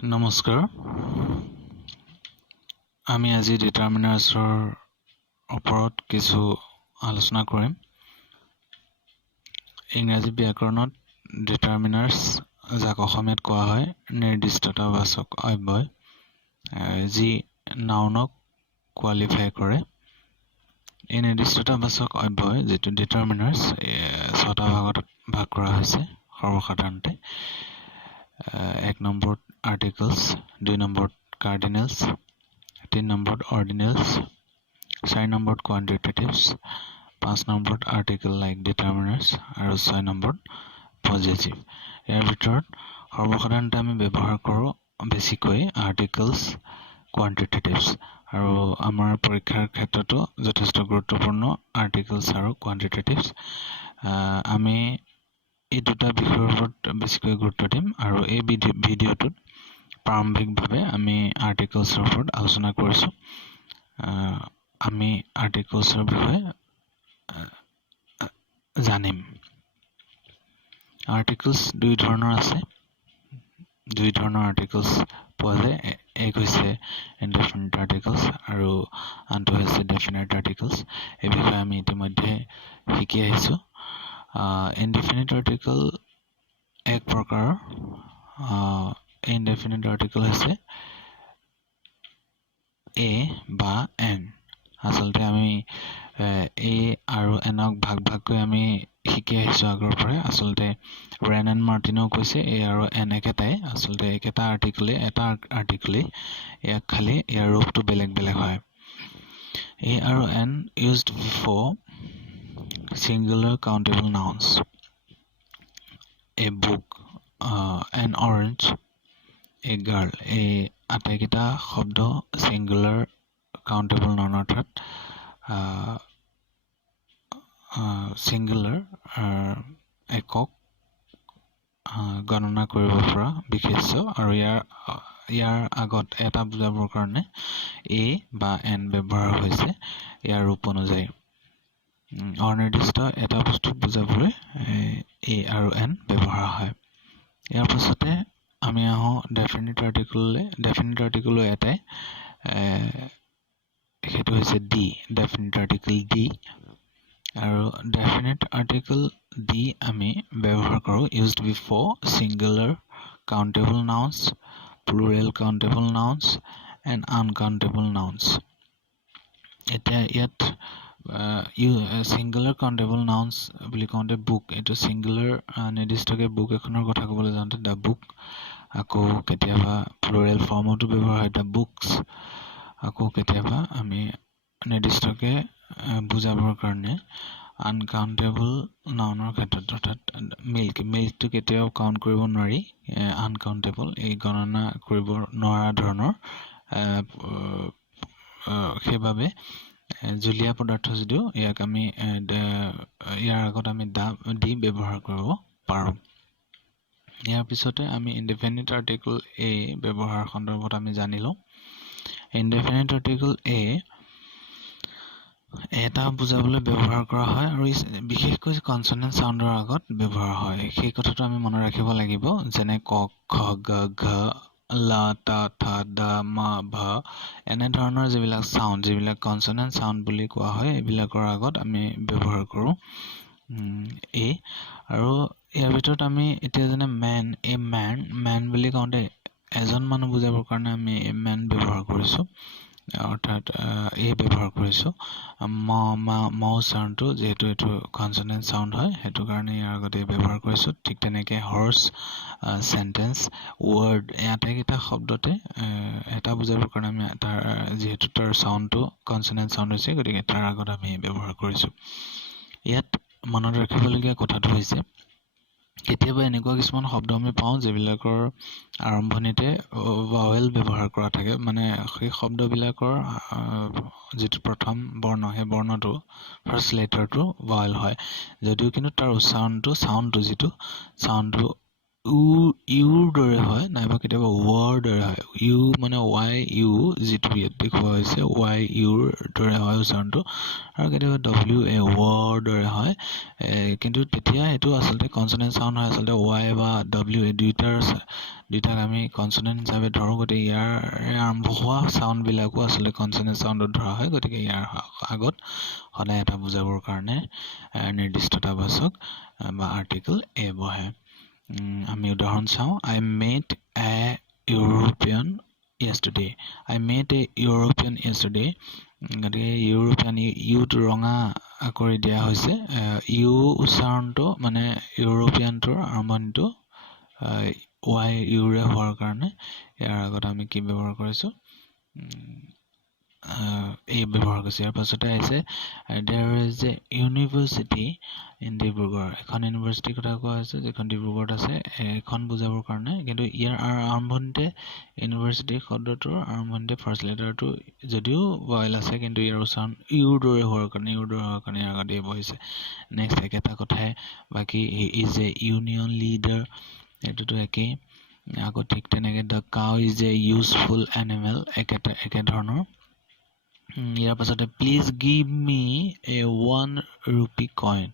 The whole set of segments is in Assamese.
নমস্কাৰ আমি আজি ডিটাৰমিনাৰ্ছৰ ওপৰত কিছু আলোচনা কৰিম ইংৰাজী ব্যাকৰণত ডিটাৰমিনাৰ্ছ যাক অসমীয়াত কোৱা হয় নিৰ্দিষ্টতাবাচক অব্যয় যি নাউনক কোৱালিফাই কৰে এই নিৰ্দিষ্টতাবাচক অব্যয় যেটো ডিটাৰমিনাৰ্ছ ছটা ভাগত ভাগ কৰা হৈছে সৰ্বসাধাৰণতে এক নম্বৰত articles 2 নম্বৰত cardinals 3 নম্বৰত ordinals 4 নম্বৰত quantitatives 5 নম্বৰত article like determiners আৰু 6 নম্বৰত possessive ইয়াৰ ভিতৰত সৰ্বসাধাৰণতে আমি ব্যৱহাৰ কৰোঁ বেছিকৈ articles quantitatives আৰু আমাৰ পৰীক্ষাৰ ক্ষেত্ৰতো যথেষ্ট গুৰুত্বপূৰ্ণ articles আৰু quantitatives আমি এই দুটা বিষয়ৰ ওপৰত বেছিকৈ গুৰুত্ব দিম আৰু এই ভিডিঅ'টোত প্ৰাৰম্ভিকভাৱে আমি আৰ্টিকলছৰ ওপৰত আলোচনা কৰিছোঁ আমি আৰ্টিকলছৰ বিষয়ে জানিম আৰ্টিকলছ দুই ধৰণৰ আছে দুই ধৰণৰ আৰ্টিকলছ পোৱা যায় এক হৈছে ইনডেফিনিট আৰ্টিকলছ আৰু আনটো হৈছে ডেফিনিট আৰ্টিকলছ এই বিষয়ে আমি ইতিমধ্যে শিকি আহিছোঁ indefinite article এক প্ৰকাৰৰ indefinite article হৈছে a বা n আচলতে আমি a আৰু n ক ভাগ কৰি আমি শিকি আহিছোঁ আগৰ পৰা আচলতে ৰেন এণ্ড মাৰ্টিনো কৈছে a আৰু n একেটাই আচলতে একেটা আৰ্টিকলে ইয়াক খালি ইয়াৰ ৰূপটো বেলেগ হয় a আৰু n used for singular countable nouns a book an orange a girl এই আটাইকেইটা শব্দ singular countable noun অৰ্থাৎ singular একক গণনা কৰিব পৰা বিশেষ্য আৰু ইয়াৰ আগত এটা বুজাবৰ কাৰণে a বা n ব্যৱহাৰ হৈছে ইয়াৰ ৰূপ অনুযায়ী অনিৰ্দিষ্ট এটা বস্তু বুজাবলৈ a আৰু n ব্যৱহাৰ হয় ইয়াৰ পাছতে আমি আহো ডেফিনিট আৰ্টিকল এটাই সেইটো হৈছে d ডেফিনিট আৰ্টিকল d আৰু ডেফিনিট আৰ্টিকল d আমি ব্যৱহাৰ কৰোঁ used before singular countable nouns plural countable nouns and uncountable nouns এতিয়া ইয়াত singular countable nouns বুলি কওঁতে book এটো singular নিৰ্দিষ্টকে book এখনৰ কথা ক'বলৈ যাওঁতে the book আকৌ কেতিয়াবা plural ফৰ্মতো ব্যৱহাৰ হয় the books আকৌ কেতিয়াবা আমি নিৰ্দিষ্টকে বুজাবৰ কাৰণে uncountable nounৰ ক্ষেত্ৰত অৰ্থাৎ milk টো কেতিয়াও কাউন্ট কৰিব নোৱাৰি uncountable এই গণনা কৰিব নোৱাৰা ধৰণৰ সেইবাবে জুলীয়া পদাৰ্থ যদিও ইয়াক আমি ইয়াৰ আগত আমি দি ব্যৱহাৰ কৰিব পাৰোঁ ইয়াৰ পিছতে আমি ইনডেফিনিট আৰ্টিকল a ব্যৱহাৰ সন্দৰ্ভত আমি জানিলো ইনডেফিনিট আৰ্টিকল a এটা বুজাবলৈ ব্যৱহাৰ কৰা হয় আৰু বিশেষকৈ কনসনেন্ট সাউন্ডৰ আগত ব্যৱহাৰ হয় সেই কথাটো আমি মনত ৰাখিব লাগিব যেনে ক খ গ ঘ লা টা থা দা মা ভা এনে ধৰণৰ যিবিলাক সাউন্ড যিবিলাক কনসনেন্ট সাউন্ড বুলি কোৱা হয় এইবিলাকৰ আগত আমি ব্যৱহাৰ কৰোঁ a আৰু ইয়াৰ ভিতৰত আমি এতিয়া যেনে ম্যান বুলি কওঁতে এজন মানুহ বুজাবৰ কাৰণে আমি ম্যান ব্যৱহাৰ কৰিছোঁ অৰ্থাৎ এই ব্যৱহাৰ কৰিছোঁ মাউ সাউন্ডটো যেহেতু এটো কনসনেন্ট সাউন্ড হয় হেতু কাৰণে ইয়াৰ আগতে ব্যৱহাৰ কৰিছোঁ ঠিক তেনেকৈ হৰ্স সেন্টেন্স ওয়াৰ্ড আটাইকেইটা শব্দতে এটা বুজাবৰ কাৰণে আমি তাৰ যেহেতু তাৰ সাউন্ডটো কনসনেন্ট সাউন্ড হৈছে গতিকে তাৰ আগত আমি ব্যৱহাৰ কৰিছোঁ ইয়াত মনত ৰাখিবলগীয়া কথাটো হৈছে কেতিয়াবা এনেকুৱা কিছুমান শব্দ আমি পাওঁ যেবিলাকৰ আৰম্ভণিতে ভাৱেল ব্যৱহাৰ কৰা থাকে মানে সেই শব্দবিলাকৰ যেটো প্ৰথম বৰ্ণ হে বৰ্ণটো ফাৰ্স্ট লেটাৰটো ভাৱেল হয় যদিও কিন্তু তাৰ উচ্চাৰণটো সাউন্ডটো ইউৰ দৰে হয় নাইবা কেতিয়াবা ৱৰ দৰে হয় ইউ মানে ৱাই ইউ যিটো ইয়াত দেখুওৱা হৈছে ৱাই ইউৰ দৰে হয় উচ্চাৰণটো আৰু কেতিয়াবা ডব্লিউ এ ৱৰ দৰে হয় কিন্তু তেতিয়া এইটো আচলতে কনচনেণ্ট চাউণ্ড হয় আচলতে ৱাই বা ডব্লিউ এ দুইটাক আমি কনচনেণ্ট হিচাপে ধৰোঁ গতিকে ইয়াৰে আৰম্ভ হোৱা চাউণ্ডবিলাকো আচলতে কনচনেণ্ট চাউণ্ডত ধৰা হয় গতিকে ইয়াৰ আগত সদায় এটা বুজাবৰ কাৰণে নিৰ্দিষ্ট এটা বাচক বা আৰ্টিকল এ বহে আমি উদাহৰণ চাওঁ আই মেট এ ইউৰোপিয়ান য়েষ্টাৰডে গতিকে ইউৰোপিয়ান ইউটো ৰঙা কৰি দিয়া হৈছে ইউ উচ্চাৰণটো মানে ইউৰোপিয়ানটোৰ আৰম্ভণিটো ৱাই ইউৰে হোৱাৰ কাৰণে ইয়াৰ আগত আমি কি ব্যৱহাৰ কৰিছোঁ এই ব্যৱহাৰ কৰিছে ইয়াৰ পাছতে আহিছে there is a university in Dibrugarh এখন ইউনিভাৰ্চিটিৰ কথা কোৱা হৈছে যিখন ডিব্ৰুগড়ত আছে এখন বুজাবৰ কাৰণে কিন্তু ইয়াৰ আৰম্ভণিতে ইউনিভাৰ্চিটি শব্দটোৰ আৰম্ভণিতে ফাৰ্ষ্ট লেটাৰটো যদিও ভয়েল আছে কিন্তু ইয়াৰ উচ্চাৰণ ইউৰ দৰে হোৱাৰ কাৰণে ইয়াৰ আগতে এই বহিছে নেক্সট একেটা কথাই বাকী ইজ এ ইউনিয়ন লিডাৰ এইটোতো একেই আকৌ ঠিক তেনেকৈ the cow is a useful animal একে ধৰণৰ ইয়াৰ পাছতে please give me a 1 rupee coin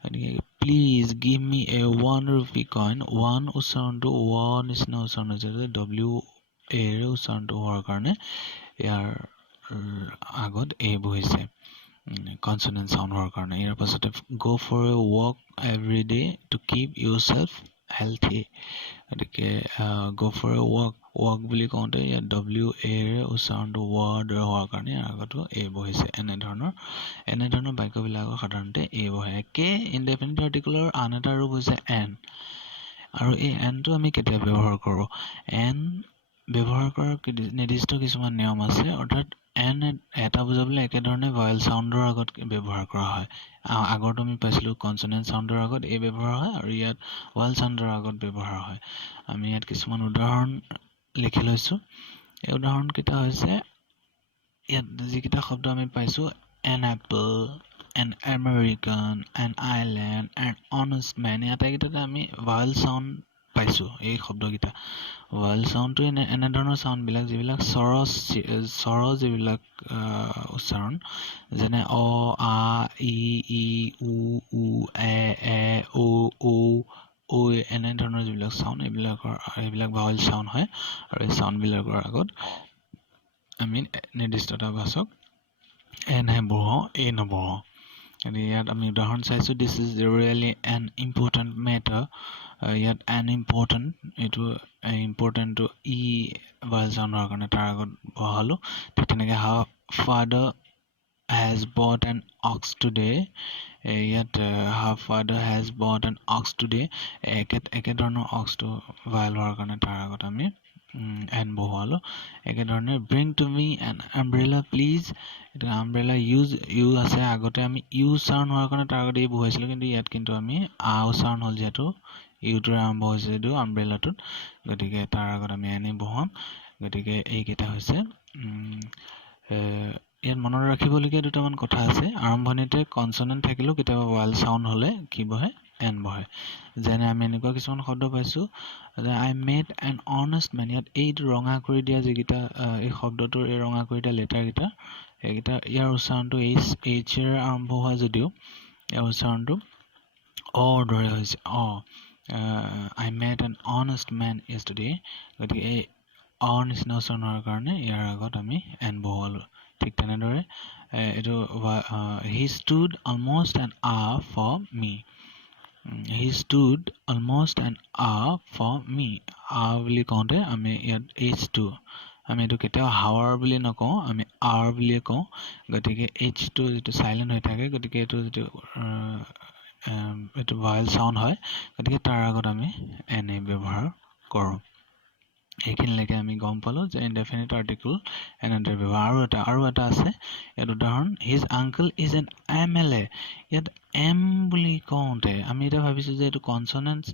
গতিকে please give me a 1 rupee coin 1 উচ্চাৰণটো নিচিনা উচ্চাৰণ হৈছে ডব্লিউ এৰ উচ্চাৰণটো হোৱাৰ কাৰণে ইয়াৰ আগত এ বহিছে কনচনেণ্ট চাউণ্ড হোৱাৰ কাৰণে ইয়াৰ পাছতে go' for a walk every day to keep yourself healthy গতিকে গ' ফৰ এ ৱাক বুলি কওঁতে ইয়াত ডব্লিউ এৰ উচ্চাৰণটো ৱাৰ দৰে হোৱাৰ কাৰণে ইয়াৰ আগতো এ বহিছে এনেধৰণৰ বাক্যবিলাকৰ সাধাৰণতে এ বহে একে ইনডেফিনিট আৰ্টিকলৰ আন এটা ৰূপ হৈছে এন আৰু এই এনটো আমি কেতিয়া ব্যৱহাৰ কৰোঁ এন ব্যৱহাৰ কৰাৰ নিৰ্দিষ্ট কিছুমান নিয়ম আছে অৰ্থাৎ এন এটা বুজাবলৈ একেধৰণে ভয়েল চাউণ্ডৰ আগত ব্যৱহাৰ কৰা হয় আগত আমি পাইছিলোঁ কনচনেণ্ট চাউণ্ডৰ আগত এই ব্যৱহাৰ হয় আৰু ইয়াত ভয়েল চাউণ্ডৰ আগত ব্যৱহাৰ হয় আমি ইয়াত কিছুমান উদাহৰণ লিখি লৈছোঁ এই উদাহৰণকেইটা হৈছে ইয়াত যিকেইটা শব্দ আমি পাইছোঁ an apple an American an island an honest man আটাইকেইটাতে আমি ভয়েল চাউণ্ড পাইছোঁ এই শব্দকেইটা ভয়েল চাউণ্ডটো এনেধৰণৰ চাউণ্ডবিলাক যিবিলাক স্বৰ যিবিলাক উচ্চাৰণ যেনে অ আ ই উ এ ঔ ঐ এনেধৰণৰ যিবিলাক চাউণ্ড এইবিলাক ভাৱেল চাউণ্ড হয় আৰু এই চাউণ্ডবিলাকৰ আগত আমি নিৰ্দিষ্ট এটা বাচক এনহে বঢ়াওঁ এ নবঢ়াওঁ ইয়াত আমি উদাহৰণ চাইছোঁ this is really N important matter ইয়াত এন ইম্পৰ্টেণ্ট এইটো ইম্পৰ্টেণ্টটো ই ভাৱেল চাউণ্ড হোৱাৰ কাৰণে তাৰ আগত বহালোঁ ঠিক তেনেকৈ হাউ father has bought an ox today yet her father has bought an ox today একে ধৰণৰ অক্সটো ভাইল হোৱাৰ কাৰণে তাৰ আগত আমি এন বহুৱালোঁ একেধৰণে bring to me an umbrella please এইটো umbrella ইউ আছে আগতে আমি ইউ উচ্চাৰণ হোৱাৰ কাৰণে তাৰ আগতে এই বহুৱাইছিলোঁ কিন্তু আমি উচ্চাৰণ হ'ল যিহেতু ইউটোৰে আৰম্ভ হৈছে যদিও আমব্ৰেলাটোত গতিকে তাৰ আগত আমি এনে বহুৱাম গতিকে এইকেইটা হৈছে ইয়াত মনত ৰাখিবলগীয়া দুটামান কথা আছে আৰম্ভণিতে কনচনেণ্ট থাকিলেও কেতিয়াবা ভয়েল চাউণ্ড হ'লে কি বহে এন বহে যেনে আমি এনেকুৱা কিছুমান শব্দ পাইছোঁ যে আই মেড এন অনেষ্ট মেন ইয়াত এইটো ৰঙা কৰি দিয়া যিকেইটা এই শব্দটোৰ এই ৰঙা কৰি দিয়া লেটাৰকেইটা এইকেইটা ইয়াৰ উচ্চাৰণটো এইচেৰে আৰম্ভ হোৱা যদিও ইয়াৰ উচ্চাৰণটো অৰ দৰে হৈছে I made an honest man yesterday গতিকে এই অৰ নিচিনা উচ্চাৰণ হোৱাৰ কাৰণে ইয়াৰ আগত আমি এন বহুৱালোঁ ঠিক তেনেদৰে এইটো হি ষ্টুড অলমষ্ট এন ফৰ মি বুলি কওঁতে আমি ইয়াত এইচটো আমি এইটো কেতিয়াও হাৱাৰ বুলি নকওঁ আমি আৰ বুলিয়ে কওঁ গতিকে এইচটো যিটো চাইলেণ্ট হৈ থাকে গতিকে এইটো যিটো এইটো ভয়েল চাউণ্ড হয় গতিকে তাৰ আগত আমি এনে ব্যৱহাৰ কৰোঁ এইখিনিলৈকে আমি গম পালোঁ যে ইনডেফিনিট আৰ্টিকল এনেদৰে ব্যৱহাৰ আৰু এটা আছে ইয়াত উদাহৰণ his uncle is an MLA ইয়াত এম বুলি কওঁতে আমি এতিয়া ভাবিছোঁ যে এইটো কনচনেণ্ট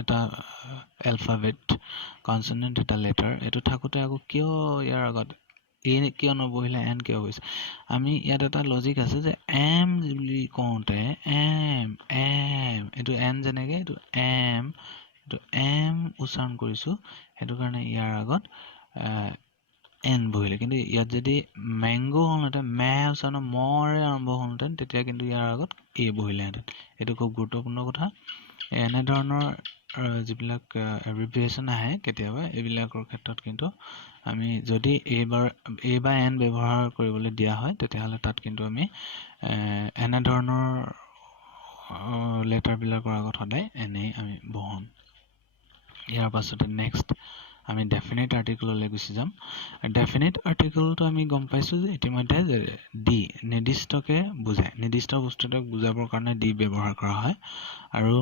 এটা এলফাবেট কনচনেণ্ট এটা লেটাৰ এইটো থাকোঁতে আকৌ কিয় ইয়াৰ আগত এ কিয় নবহিলে এন কিয় হৈছে আমি ইয়াত এটা লজিক আছে যে এম বুলি কওঁতে এম এইটো এন যেনেকৈ এইটো এম উচ্চাৰণ কৰিছোঁ সেইটো কাৰণে ইয়াৰ আগত এন বহিলে কিন্তু ইয়াত যদি মেংগো হ'লহেঁতেন মে উচ্চাৰণ মৰে আৰম্ভ হ'লহেঁতেন তেতিয়া কিন্তু ইয়াৰ আগত এ বহিলেহেঁতেন এইটো খুব গুৰুত্বপূৰ্ণ কথা এনেধৰণৰ যিবিলাক এব্ৰিভিয়েশ্যন আহে কেতিয়াবা এইবিলাকৰ ক্ষেত্ৰত কিন্তু আমি যদি এ বা এন ব্যৱহাৰ কৰিবলৈ দিয়া হয় তেতিয়াহ'লে তাত কিন্তু আমি এনেধৰণৰ লেটাৰবিলাকৰ আগত সদায় এনেই আমি বহাম ইয়াৰ পাছতে নেক্সট আমি ডেফিনেট আৰ্টিকললৈ গুচি যাম ডেফিনেট আৰ্টিকলটো আমি গম পাইছোঁ যে ইতিমধ্যে যে ডি নিৰ্দিষ্টকে বুজায় নিৰ্দিষ্ট বস্তু এটাক বুজাবৰ কাৰণে ডি ব্যৱহাৰ কৰা হয় আৰু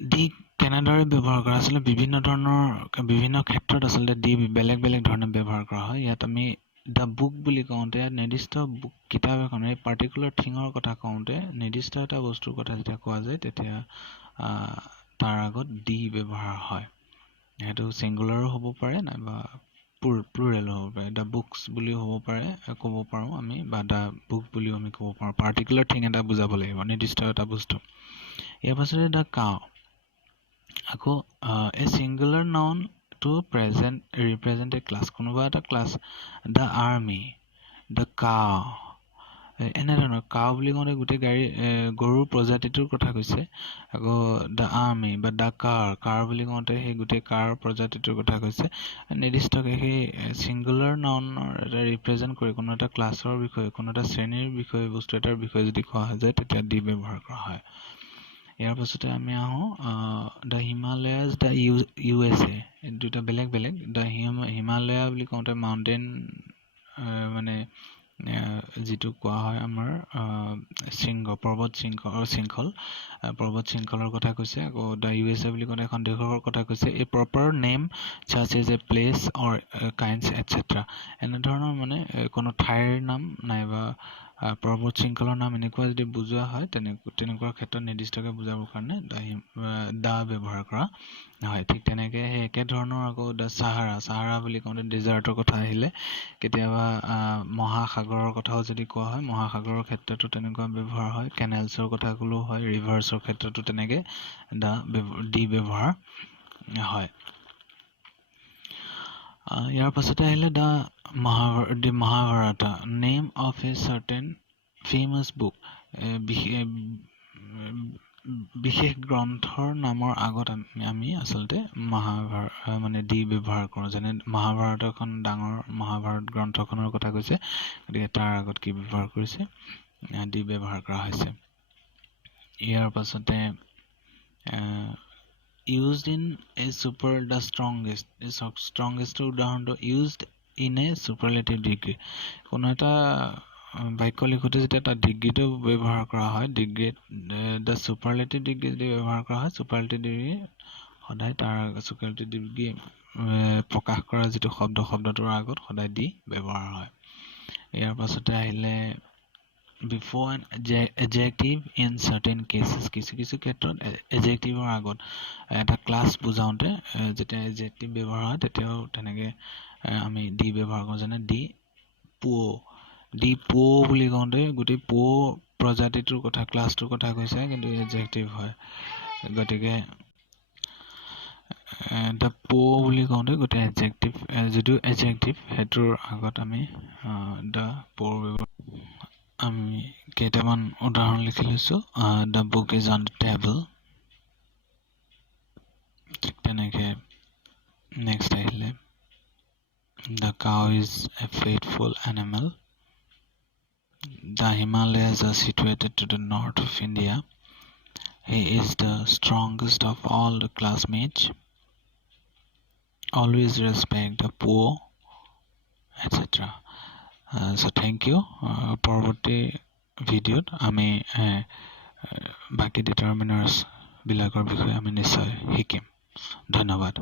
ডি কেনেদৰে ব্যৱহাৰ কৰা আচলতে বিভিন্ন ক্ষেত্ৰত আচলতে ডি বেলেগ ধৰণে ব্যৱহাৰ কৰা হয় ইয়াত আমি দ্য বুক বুলি কওঁতে নিৰ্দিষ্ট কিতাপ এখন এই পাৰ্টিকুলাৰ থিঙৰ কথা কওঁতে নিৰ্দিষ্ট এটা বস্তুৰ কথা যেতিয়া কোৱা যায় তেতিয়া তাৰ আগত ডি ব্যৱহাৰ হয় সেইটো ছিংগুলাৰো হ'ব পাৰে নাইবা প্লুৰেলো হ'ব পাৰে দ্য বুকছ বুলিও হ'ব পাৰে ক'ব পাৰোঁ আমি বা দ্য বুক বুলিও আমি ক'ব পাৰোঁ পাৰ্টিকুলাৰ থিং এটা বুজাব লাগিব নিৰ্দিষ্ট এটা বস্তু ইয়াৰ পাছতে দ্য কাউ আকৌ এ singular noun to represent A class কোনোবা এটা class the army the cow এনেধৰণৰ কাউ বুলি কওঁতে গোটেই গৰুৰ প্ৰজাতিটোৰ কথা কৈছে আকৌ দ্য আৰ্মি বা দ্য কাৰ বুলি কওঁতে সেই গোটেই কাৰ প্ৰজাতিটোৰ কথা কৈছে নিৰ্দিষ্টকৈ সেই ছিংগুলাৰ নাউনৰ এটা ৰিপ্ৰেজেণ্ট কৰি কোনো এটা ক্লাছৰ বিষয়ে কোনো এটা শ্ৰেণীৰ বিষয়ে বস্তু এটাৰ বিষয়ে যদি কোৱা হয় যায় তেতিয়া ডি ব্যৱহাৰ কৰা হয় ইয়াৰ পাছতে আমি আহোঁ দ্য হিমালয়াজ দ্য USA দুটা বেলেগ দ্য হিমালয়া বুলি কওঁতে মাউণ্টেইন মানে যিটো কোৱা হয় আমাৰ পৰ্বত শৃংখলৰ কথা কৈছে আকৌ দ্য USA বুলি কওঁতে এখন দেশৰ কথা কৈছে এই proper name such as a place or kinds etcetera এনেধৰণৰ মানে কোনো ঠাইৰ নাম নাইবা পৰ্বত শৃংখলৰ নাম এনেকুৱা যদি বুজোৱা হয় তেনেকুৱা ক্ষেত্ৰত নিৰ্দিষ্টকৈ বুজাবৰ কাৰণে দা ব্যৱহাৰ কৰা হয় ঠিক তেনেকৈ সেই একেধৰণৰ আকৌ দ্য চাহাৰা বুলি কওঁতে ডেজাৰ্টৰ কথা আহিলে কেতিয়াবা মহাসাগৰৰ কথাও যদি কোৱা হয় মহাসাগৰৰ ক্ষেত্ৰতো তেনেকুৱা ব্যৱহাৰ হয় কেনেলছৰ কথা ক'লেও হয় ৰিভাৰ্ছৰ ক্ষেত্ৰতো তেনেকৈ ডি ব্যৱহাৰ হয় ইয়াৰ পাছতে আহিলে the Mahabharata name of a certain famous book বিশেষ গ্ৰন্থৰ নামৰ আগত আমি আচলতে মানে ডি ব্যৱহাৰ কৰোঁ যেনে মহাভাৰত এখন ডাঙৰ মহাভাৰত গ্ৰন্থখনৰ কথা কৈছে গতিকে তাৰ আগত কি ব্যৱহাৰ কৰিছে ডি ব্যৱহাৰ কৰা হৈছে ইয়াৰ পাছতে used in a the strongest উদাহৰণটো used in a superlative degree কোনো এটা বাক্য লিখোঁতে যেতিয়া এটা ডিগ্ৰীটো ব্যৱহাৰ কৰা হয় দ্য চুপাৰলেটিভ ডিগ্ৰী যদি ব্যৱহাৰ কৰা হয় চুপাৰলেটিভ ডিগ্ৰী সদায় তাৰ চুপাৰলেটিভ ডিগ্ৰী প্ৰকাশ কৰা যিটো শব্দটোৰ আগত সদায় দি ব্যৱহাৰ হয় ইয়াৰ পাছতে আহিলে before an adjective in certain cases কিছু ক্ষেত্ৰত adjectiveৰ আগত এটা ক্লাছ বুজাওঁতে যেতিয়া adjective ব্যৱহাৰ হয় তেতিয়াও তেনেকৈ আমি ডি ব্যৱহাৰ কৰোঁ যেনে ডি পো বুলি কওঁতে গোটেই পো প্ৰজাতিটোৰ কথা ক্লাছটোৰ কথা কৈছে কিন্তু adjective হয় গতিকে দ্য পো বুলি কওঁতে গোটেই adjective যিটো adjective সেইটোৰ আগত আমি দ্য পো ব্যৱহাৰ আমি কেইটামান উদাহৰণ লিখি লৈছোঁ the book is on the table ঠিক তেনেকৈ নেক্সট আহিলে the cow is a faithful animal the Himalayas are situated to the north of India he is the strongest of all the classmates always respect the poor etcetera so thank you পৰৱৰ্তী ভিডিঅ'ত আমি বাকী ডিটাৰমিনাৰ্ছ বিলাকৰ বিষয়ে আমি নিশ্চয় শিকিম ধন্যবাদ